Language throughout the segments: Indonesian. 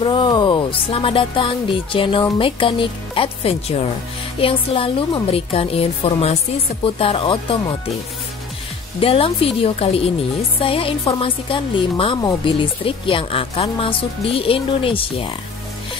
Bro, selamat datang di channel Mechanic Adventure yang selalu memberikan informasi seputar otomotif. Dalam video kali ini, saya informasikan 5 mobil listrik yang akan masuk di Indonesia.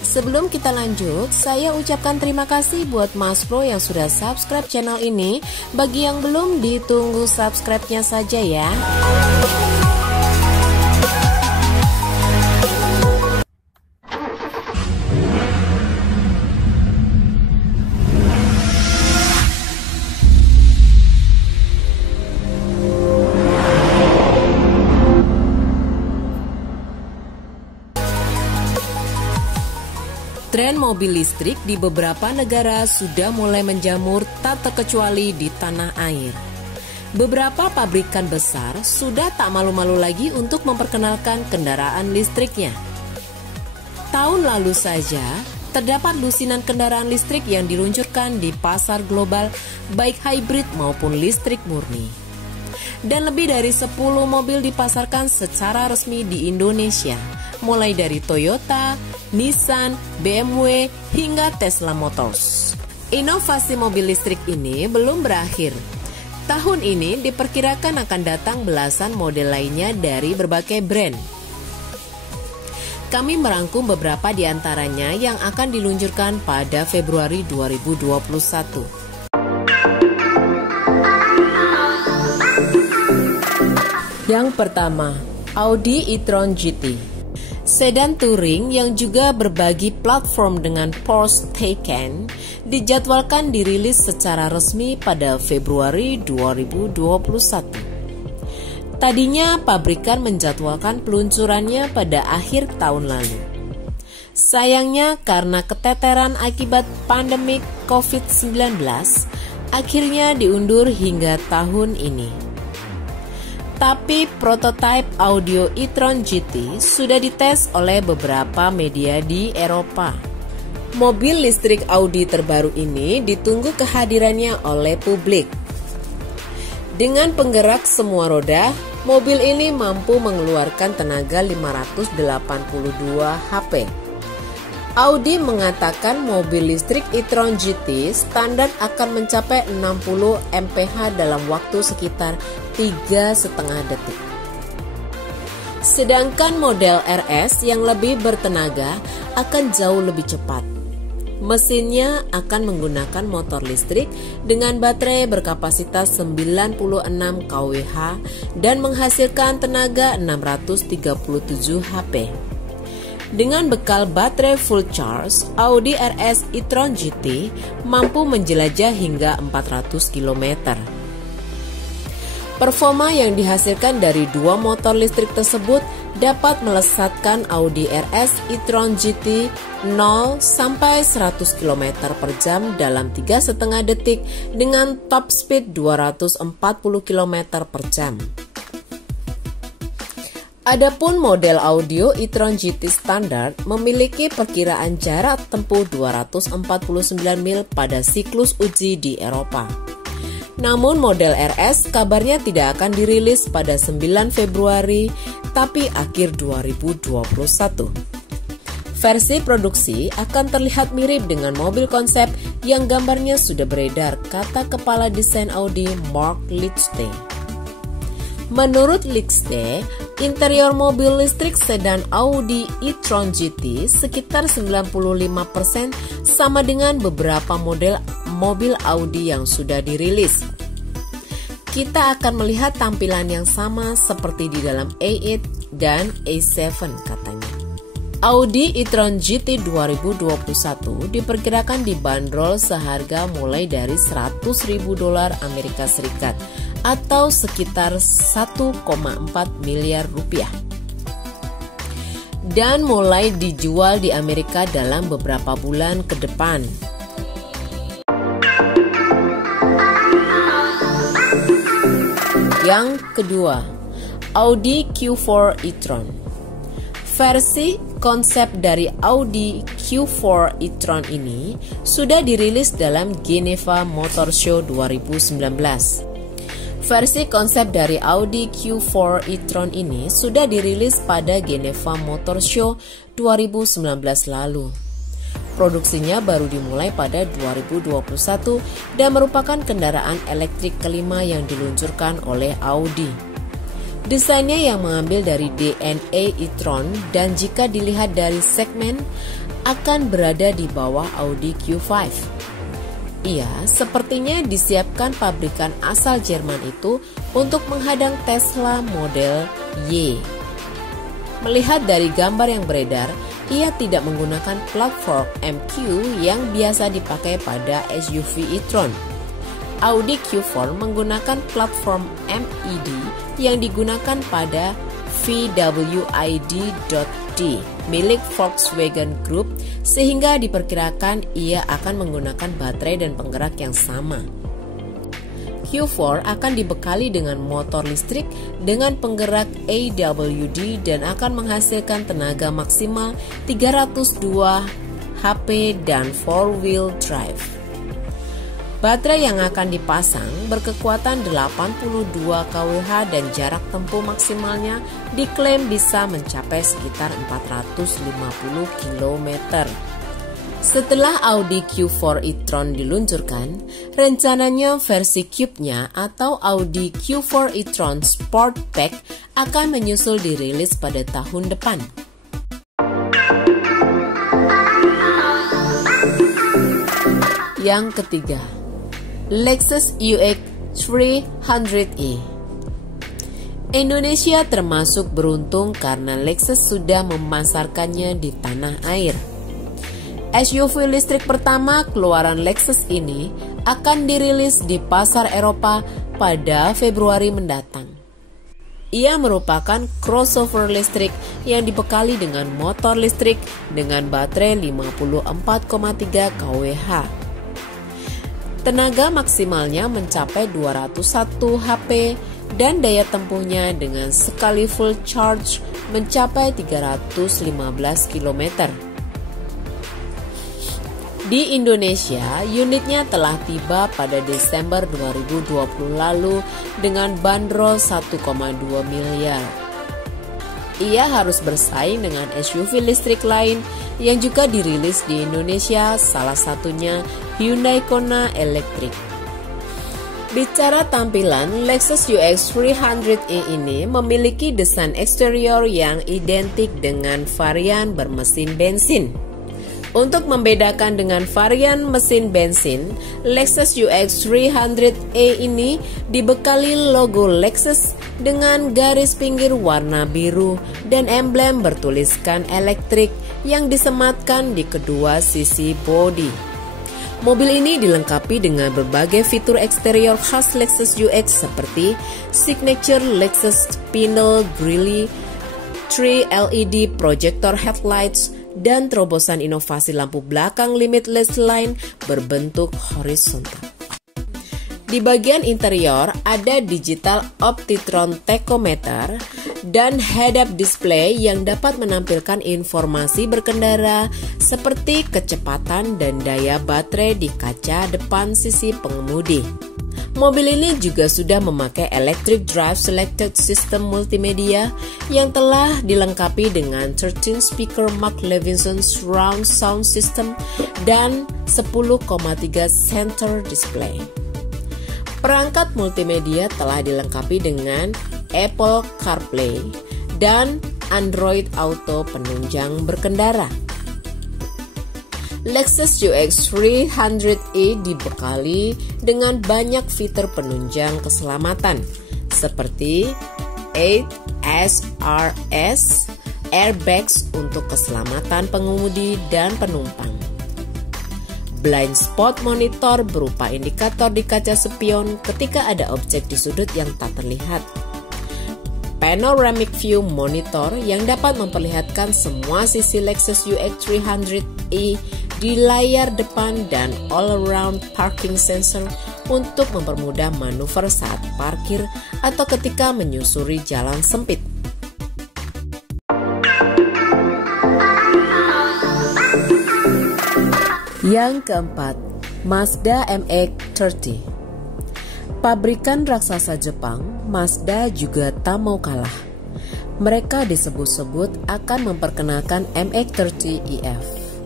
Sebelum kita lanjut, saya ucapkan terima kasih buat Mas Bro yang sudah subscribe channel ini. Bagi yang belum, ditunggu subscribe-nya saja ya. Tren mobil listrik di beberapa negara sudah mulai menjamur tak terkecuali di tanah air. Beberapa pabrikan besar sudah tak malu-malu lagi untuk memperkenalkan kendaraan listriknya. Tahun lalu saja, terdapat lusinan kendaraan listrik yang diluncurkan di pasar global, baik hybrid maupun listrik murni. Dan lebih dari 10 mobil dipasarkan secara resmi di Indonesia, mulai dari Toyota, Nissan, BMW, hingga Tesla Motors. Inovasi mobil listrik ini belum berakhir. Tahun ini diperkirakan akan datang belasan model lainnya dari berbagai brand. Kami merangkum beberapa di antaranya yang akan diluncurkan pada Februari 2021. Yang pertama, Audi e-tron GT. Sedan touring yang juga berbagi platform dengan Porsche Taycan dijadwalkan dirilis secara resmi pada Februari 2021. Tadinya pabrikan menjadwalkan peluncurannya pada akhir tahun lalu. Sayangnya karena keteteran akibat pandemi COVID-19, akhirnya diundur hingga tahun ini. Tapi prototipe Audi e-tron GT sudah dites oleh beberapa media di Eropa. Mobil listrik Audi terbaru ini ditunggu kehadirannya oleh publik. Dengan penggerak semua roda, mobil ini mampu mengeluarkan tenaga 582 HP. Audi mengatakan mobil listrik e-tron GT standar akan mencapai 60 mph dalam waktu sekitar 3,5 detik. Sedangkan model RS yang lebih bertenaga akan jauh lebih cepat. Mesinnya akan menggunakan motor listrik dengan baterai berkapasitas 96 kWh dan menghasilkan tenaga 637 HP. Dengan bekal baterai full charge, Audi RS e-tron GT mampu menjelajah hingga 400 km. Performa yang dihasilkan dari dua motor listrik tersebut dapat melesatkan Audi RS e-tron GT 0 sampai 100 km per jam dalam 3,5 detik dengan top speed 240 km per jam. Adapun model Audi e-tron GT standar memiliki perkiraan jarak tempuh 249 mil pada siklus uji di Eropa. Namun model RS kabarnya tidak akan dirilis pada 9 Februari, tapi akhir 2021. Versi produksi akan terlihat mirip dengan mobil konsep yang gambarnya sudah beredar, kata kepala desain Audi Mark Lichte. Menurut Lichte, interior mobil listrik sedan Audi e-tron GT sekitar 95% sama dengan beberapa model mobil Audi yang sudah dirilis. Kita akan melihat tampilan yang sama seperti di dalam A8 dan A7, katanya. Audi e-tron GT 2021 diperkirakan dibanderol seharga mulai dari $100.000 Amerika Serikat atau sekitar 1,4 miliar rupiah. Dan mulai dijual di Amerika dalam beberapa bulan ke depan. Yang kedua, Audi Q4 e-tron. Versi konsep dari Audi Q4 e-tron ini sudah dirilis dalam Geneva Motor Show 2019. Versi konsep dari Audi Q4 e-tron ini sudah dirilis pada Geneva Motor Show 2019 lalu. Produksinya baru dimulai pada 2021 dan merupakan kendaraan elektrik kelima yang diluncurkan oleh Audi. Desainnya yang mengambil dari DNA e-tron dan jika dilihat dari segmen akan berada di bawah Audi Q5. Ia sepertinya disiapkan pabrikan asal Jerman itu untuk menghadang Tesla Model Y. Melihat dari gambar yang beredar, ia tidak menggunakan platform MQ yang biasa dipakai pada SUV e-tron. Audi Q4 menggunakan platform MED yang digunakan pada VW-ID.D milik Volkswagen Group sehingga diperkirakan ia akan menggunakan baterai dan penggerak yang sama. Q4 akan dibekali dengan motor listrik dengan penggerak AWD dan akan menghasilkan tenaga maksimal 302 HP dan 4-wheel drive. Baterai yang akan dipasang berkekuatan 82 kWh dan jarak tempuh maksimalnya diklaim bisa mencapai sekitar 450 km. Setelah Audi Q4 e-tron diluncurkan, rencananya versi Cube-nya atau Audi Q4 e-tron Sportback akan menyusul dirilis pada tahun depan. Yang ketiga, Lexus UX 300e. Indonesia termasuk beruntung karena Lexus sudah memasarkannya di tanah air. SUV listrik pertama keluaran Lexus ini akan dirilis di pasar Eropa pada Februari mendatang. Ia merupakan crossover listrik yang dibekali dengan motor listrik dengan baterai 54,3 kWh. Tenaga maksimalnya mencapai 201 HP dan daya tempuhnya dengan sekali full charge mencapai 315 km. Di Indonesia, unitnya telah tiba pada Desember 2020 lalu dengan bandrol 1,2 miliar. Ia harus bersaing dengan SUV listrik lain yang juga dirilis di Indonesia, salah satunya Hyundai Kona Electric. Bicara tampilan, Lexus UX 300e ini memiliki desain eksterior yang identik dengan varian bermesin bensin. Untuk membedakan dengan varian mesin bensin, Lexus UX 300e ini dibekali logo Lexus dengan garis pinggir warna biru dan emblem bertuliskan elektrik yang disematkan di kedua sisi bodi. Mobil ini dilengkapi dengan berbagai fitur eksterior khas Lexus UX seperti signature Lexus Spindle Grille, 3 LED projector headlights, dan terobosan inovasi lampu belakang limitless line berbentuk horizontal. Di bagian interior ada digital optitron tachometer dan head-up display yang dapat menampilkan informasi berkendara seperti kecepatan dan daya baterai di kaca depan sisi pengemudi. Mobil ini juga sudah memakai Electric Drive Selected System multimedia yang telah dilengkapi dengan 13 speaker Mark Levinson Surround Sound System dan 10,3 center display. Perangkat multimedia telah dilengkapi dengan Apple CarPlay dan Android Auto penunjang berkendara. Lexus UX 300e dibekali dengan banyak fitur penunjang keselamatan seperti ASRS, airbags untuk keselamatan pengemudi dan penumpang, blind spot monitor berupa indikator di kaca spion ketika ada objek di sudut yang tak terlihat, panoramic view monitor yang dapat memperlihatkan semua sisi Lexus UX 300e di layar depan dan all-around parking sensor untuk mempermudah manuver saat parkir atau ketika menyusuri jalan sempit. Yang keempat, Mazda MX-30. Pabrikan raksasa Jepang, Mazda juga tak mau kalah. Mereka disebut-sebut akan memperkenalkan MX-30 EF.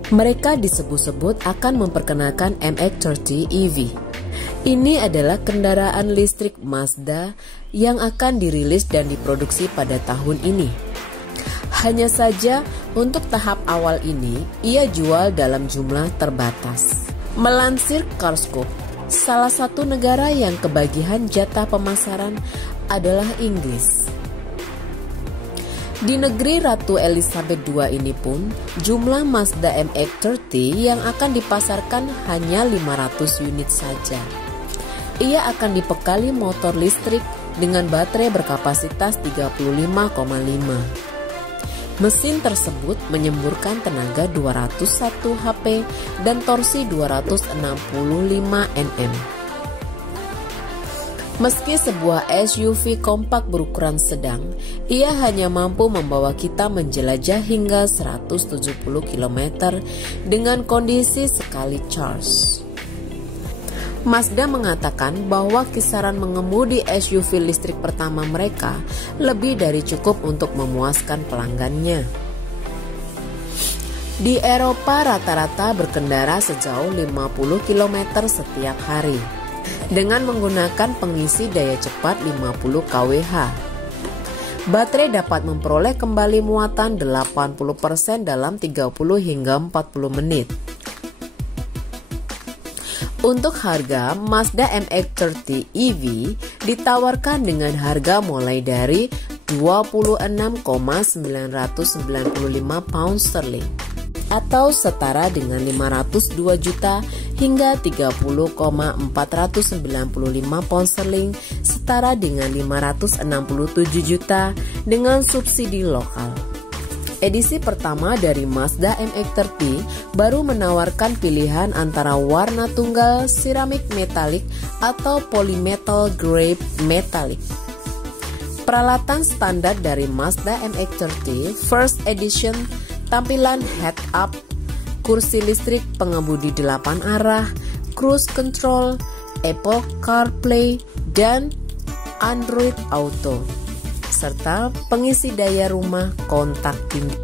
Mereka disebut-sebut akan memperkenalkan MX-30 EV. Ini adalah kendaraan listrik Mazda yang akan dirilis dan diproduksi pada tahun ini. Hanya saja untuk tahap awal ini, ia jual dalam jumlah terbatas. Melansir Carscope, salah satu negara yang kebagian jatah pemasaran adalah Inggris. Di negeri Ratu Elizabeth II ini pun, jumlah Mazda MX-30 yang akan dipasarkan hanya 500 unit saja. Ia akan dibekali motor listrik dengan baterai berkapasitas 35,5. Mesin tersebut menyemburkan tenaga 201 HP dan torsi 265 Nm. Meski sebuah SUV kompak berukuran sedang, ia hanya mampu membawa kita menjelajah hingga 170 km dengan kondisi sekali charge. Mazda mengatakan bahwa kisaran mengemudi SUV listrik pertama mereka lebih dari cukup untuk memuaskan pelanggannya. Di Eropa rata-rata berkendara sejauh 50 km setiap hari dengan menggunakan pengisi daya cepat 50 kWh. Baterai dapat memperoleh kembali muatan 80% dalam 30 hingga 40 menit. Untuk harga, Mazda MX-30 EV ditawarkan dengan harga mulai dari 26,995 pound sterling atau setara dengan 502 juta hingga 30,495 pound sterling setara dengan 567 juta dengan subsidi lokal. Edisi pertama dari Mazda MX-30 baru menawarkan pilihan antara warna tunggal ceramic metalik atau polymetal grey metallic. Peralatan standar dari Mazda MX-30 First Edition tampilan head-up, kursi listrik pengemudi 8 arah, cruise control, Apple CarPlay, dan Android Auto, serta pengisi daya rumah kontak tinggi.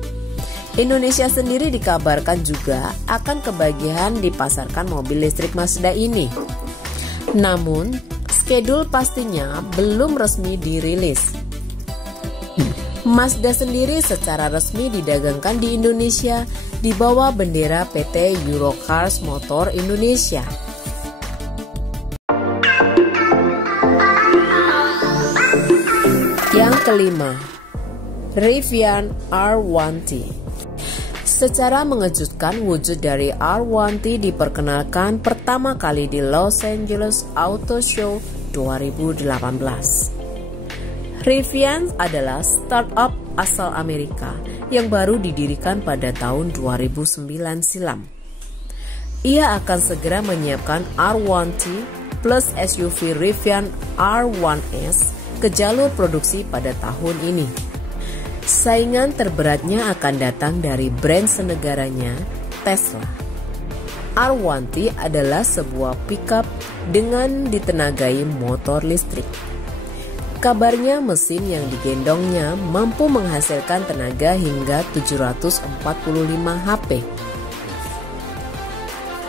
Indonesia sendiri dikabarkan juga akan kebagian dipasarkan mobil listrik Mazda ini. Namun, skedul pastinya belum resmi dirilis. Mazda sendiri secara resmi didagangkan di Indonesia di bawah bendera PT Eurocars Motor Indonesia. Yang kelima, Rivian R1T. Secara mengejutkan, wujud dari R1T diperkenalkan pertama kali di Los Angeles Auto Show 2018. Rivian adalah startup asal Amerika yang baru didirikan pada tahun 2009 silam. Ia akan segera menyiapkan R1T plus SUV Rivian R1S ke jalur produksi pada tahun ini. Saingan terberatnya akan datang dari brand senegaranya, Tesla. R1T adalah sebuah pickup dengan ditenagai motor listrik. Kabarnya mesin yang digendongnya mampu menghasilkan tenaga hingga 745 HP.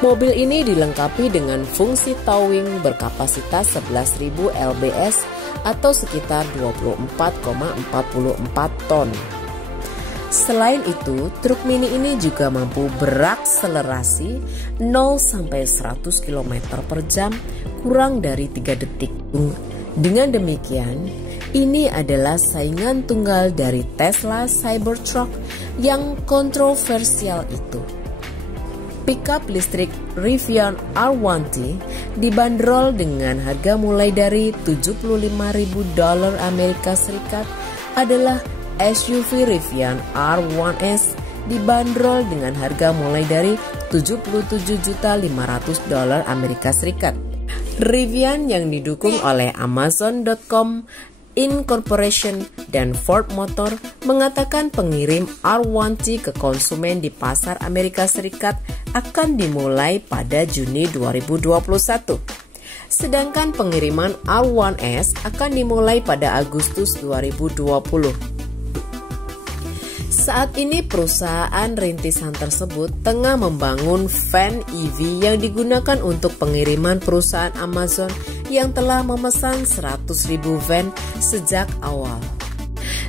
Mobil ini dilengkapi dengan fungsi towing berkapasitas 11.000 lbs atau sekitar 24,44 ton. Selain itu, truk mini ini juga mampu berakselerasi 0 sampai 100 km per jam kurang dari 3 detik. Dengan demikian, ini adalah saingan tunggal dari Tesla Cybertruck yang kontroversial itu. Pickup listrik Rivian R1T dibanderol dengan harga mulai dari $75.000 Amerika Serikat adalah SUV Rivian R1S dibanderol dengan harga mulai dari $77.500 Amerika Serikat. Rivian yang didukung oleh Amazon.com Incorporation dan Ford Motor mengatakan pengirim R1T ke konsumen di pasar Amerika Serikat akan dimulai pada Juni 2021. Sedangkan pengiriman R1S akan dimulai pada Agustus 2020. Saat ini perusahaan rintisan tersebut tengah membangun van EV yang digunakan untuk pengiriman perusahaan Amazon yang telah memesan 100.000 van sejak awal.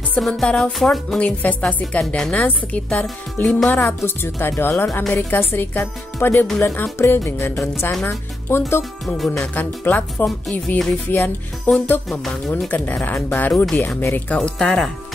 Sementara Ford menginvestasikan dana sekitar 500 juta dolar Amerika Serikat pada bulan April dengan rencana untuk menggunakan platform EV Rivian untuk membangun kendaraan baru di Amerika Utara.